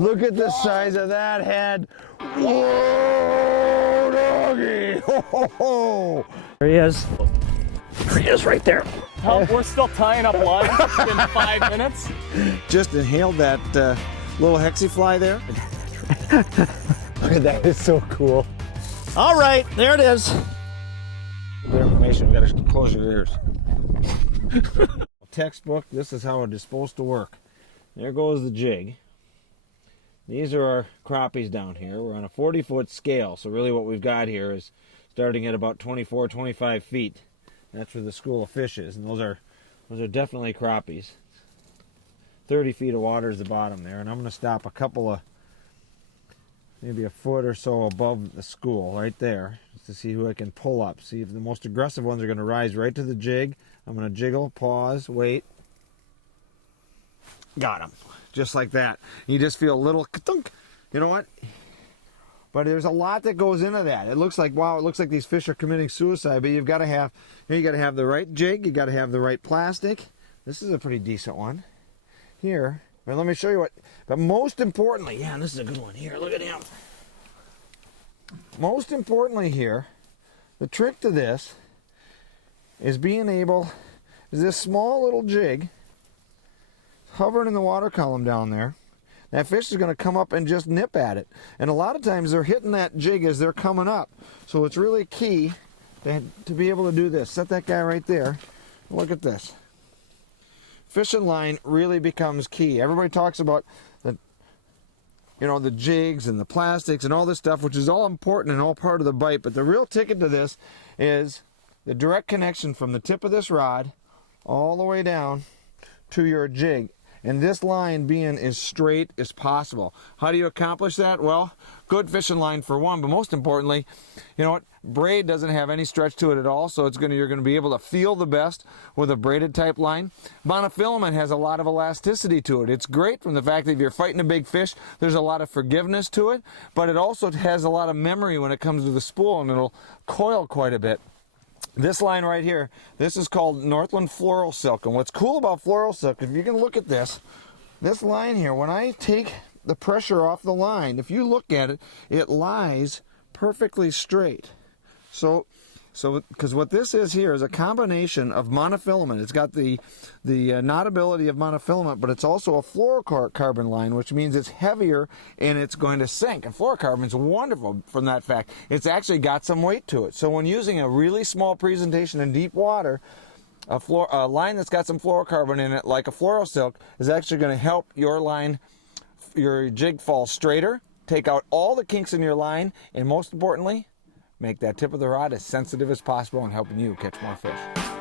Look at the size of that head. Whoa, doggy. Ho, ho, ho. There he is. There he is right there. Oh, we're still tying up lines. It's been 5 minutes. Just inhaled that little hexifly there. Look at that, it's so cool. All right, there it is. Good information, we gotta close your ears. Textbook, this is how it is supposed to work. There goes the jig. These are our crappies down here. We're on a 40-foot scale, so really what we've got here is starting at about 24, 25 feet. That's where the school of fish is, and those are definitely crappies. 30 feet of water is the bottom there, and I'm going to stop a couple of, maybe a foot or so above the school right there, just to see who I can pull up. See if the most aggressive ones are going to rise right to the jig. I'm going to jiggle, pause, wait. Got him. Just like that. You just feel a little ka-thunk. You know what? But there's a lot that goes into that. It looks like, wow, it looks like these fish are committing suicide, but you've got to have, you got to have the right jig, you got to have the right plastic. This is a pretty decent one. Here, but let me show you what, but most importantly, yeah, this is a good one here, look at him. Most importantly here, the trick to this is being able, is this small little jig hovering in the water column down there. That fish is going to come up and just nip at it. And a lot of times they're hitting that jig as they're coming up. So it's really key to be able to do this. Set that guy right there. Look at this. Fishing line really becomes key. Everybody talks about the, you know, the jigs and the plastics and all this stuff, which is all important and all part of the bite. But the real ticket to this is the direct connection from the tip of this rod all the way down to your jig. And this line being as straight as possible. How do you accomplish that? Well, good fishing line for one, but most importantly, you know what? Braid doesn't have any stretch to it at all, so you're going to be able to feel the best with a braided type line. Monofilament has a lot of elasticity to it. It's great from the fact that if you're fighting a big fish, there's a lot of forgiveness to it, but it also has a lot of memory when it comes to the spool, and it'll coil quite a bit. This line right here, this is called Northland Fluorosilk. And what's cool about Fluorosilk, if you can look at this line here, when I take the pressure off the line, if you look at it, it lies perfectly straight. So because what this is here is a combination of monofilament. It's got the knotability of monofilament, but it's also a fluorocarbon line, which means it's heavier and it's going to sink. And fluorocarbon is wonderful from that fact. It's actually got some weight to it. So when using a really small presentation in deep water, a line that's got some fluorocarbon in it, like a Fluorosilk, is actually going to help your line, your jig fall straighter, take out all the kinks in your line, and most importantly, make that tip of the rod as sensitive as possible in helping you catch more fish.